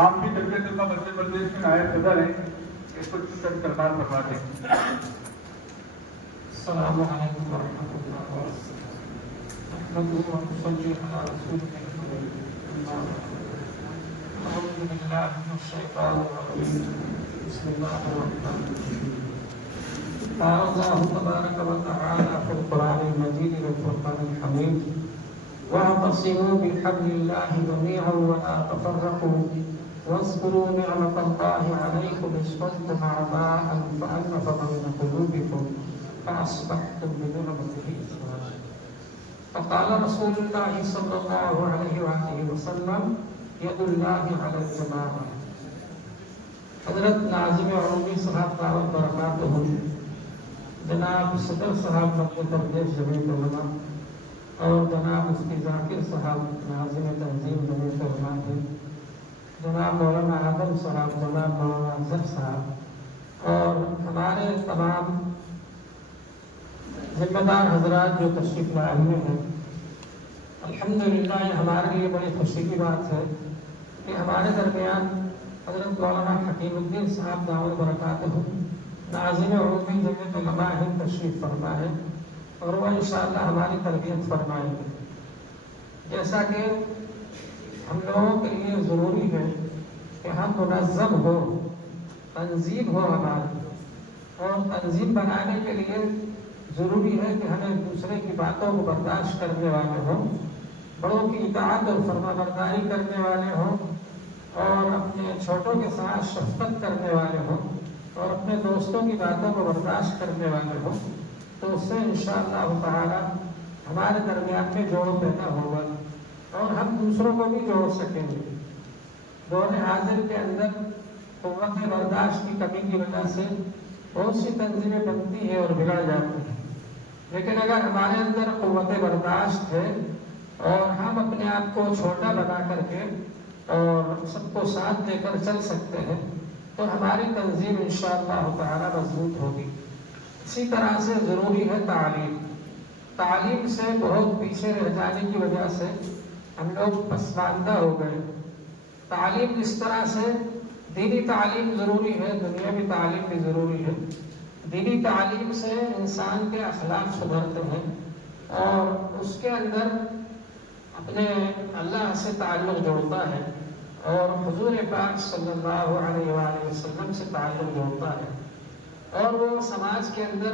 آپ بھی طبیعت اللہ مدھیہ پردیش میں نائب صدر ہیں، اس پر چند کلمات فرما دیں۔ السلام علیکم ورحمۃ اللہ وبرکاتہ۔ نحمده ونصلي على رسوله الكريم، أعوذ بالله من الشيطان الرجيم، بسم الله الرحمن الرحيم۔ قال الله تبارك وتعالى في القرآن المجيد والفرقان الحميد: واعتصموا بحبل الله جميعا ولا تفرقوا واذكروا نعمة الله عليكم إذ كنتم أعداء فألف بين قلوبكم فأصبحتم بنعمته إخوانا۔ فقال رسول الله صلى الله عليه وآله وسلم: يد الله على الجماعة۔ حضرت ناظم عروبی صاحب دعوت برکاتہ، جناب صدر صاحب مدھیہ پردیش جمعیت علماء اور جناب مفتی ذاکر صاحب ناظم تنظیم جمعیت علماء ہیں، جناب مولانا آدم صاحب، جناب مولانا افضل صاحب اور ہمارے تمام ذمہ دار حضرات جو تشریف لائے ہوئے ہیں، الحمدللہ یہ ہمارے لیے بڑی خوشی کی بات ہے کہ ہمارے درمیان حضرت مولانا حکیم الدین صاحب دعوت برکاتہ ناظم عروبی جمعیت علماء ہند تشریف فرما ہے اور وہ انشاءاللہ ہماری تربیت فرمائیں گے۔ جیسا کہ ہم لوگوں کے لیے ضروری ہے کہ ہم منظم ہو، تنظیم ہو ہماری، اور تنظیم بنانے کے لیے ضروری ہے کہ ہمیں دوسرے کی باتوں کو برداشت کرنے والے ہوں، بڑوں کی اطاعت اور فرما برداری کرنے والے ہوں، اور اپنے چھوٹوں کے ساتھ شفقت کرنے والے ہوں، اور اپنے دوستوں کی باتوں کو برداشت کرنے والے ہوں، تو اس سے انشاءاللہ تعالی ہمارے درمیان میں جوڑ پیدا ہوگا اور ہم دوسروں کو بھی جوڑ سکیں گے۔ دور حاضر کے اندر قوت برداشت کی کمی کی وجہ سے بہت سی تنظیمیں بنتی ہیں اور بگڑ جاتی ہیں، لیکن اگر ہمارے اندر قوت برداشت ہے اور ہم اپنے آپ کو چھوٹا بنا کر کے اور سب کو ساتھ لے کر چل سکتے ہیں تو ہماری تنظیم انشاءاللہ تعالی مضبوط ہوگی۔ اسی طرح سے ضروری ہے تعلیم۔ تعلیم سے بہت پیچھے رہ جانے کی وجہ سے ہم لوگ پسماندہ ہو گئے۔ تعلیم اس طرح سے دینی تعلیم ضروری ہے، دنیاوی تعلیم بھی ضروری ہے۔ دینی تعلیم سے انسان کے اخلاق سدھرتے ہیں اور اس کے اندر اپنے اللہ سے تعلق جوڑتا ہے اور حضور پاک صلی اللہ علیہ وآلہ وسلم سے تعلق جوڑتا ہے، اور وہ سماج کے اندر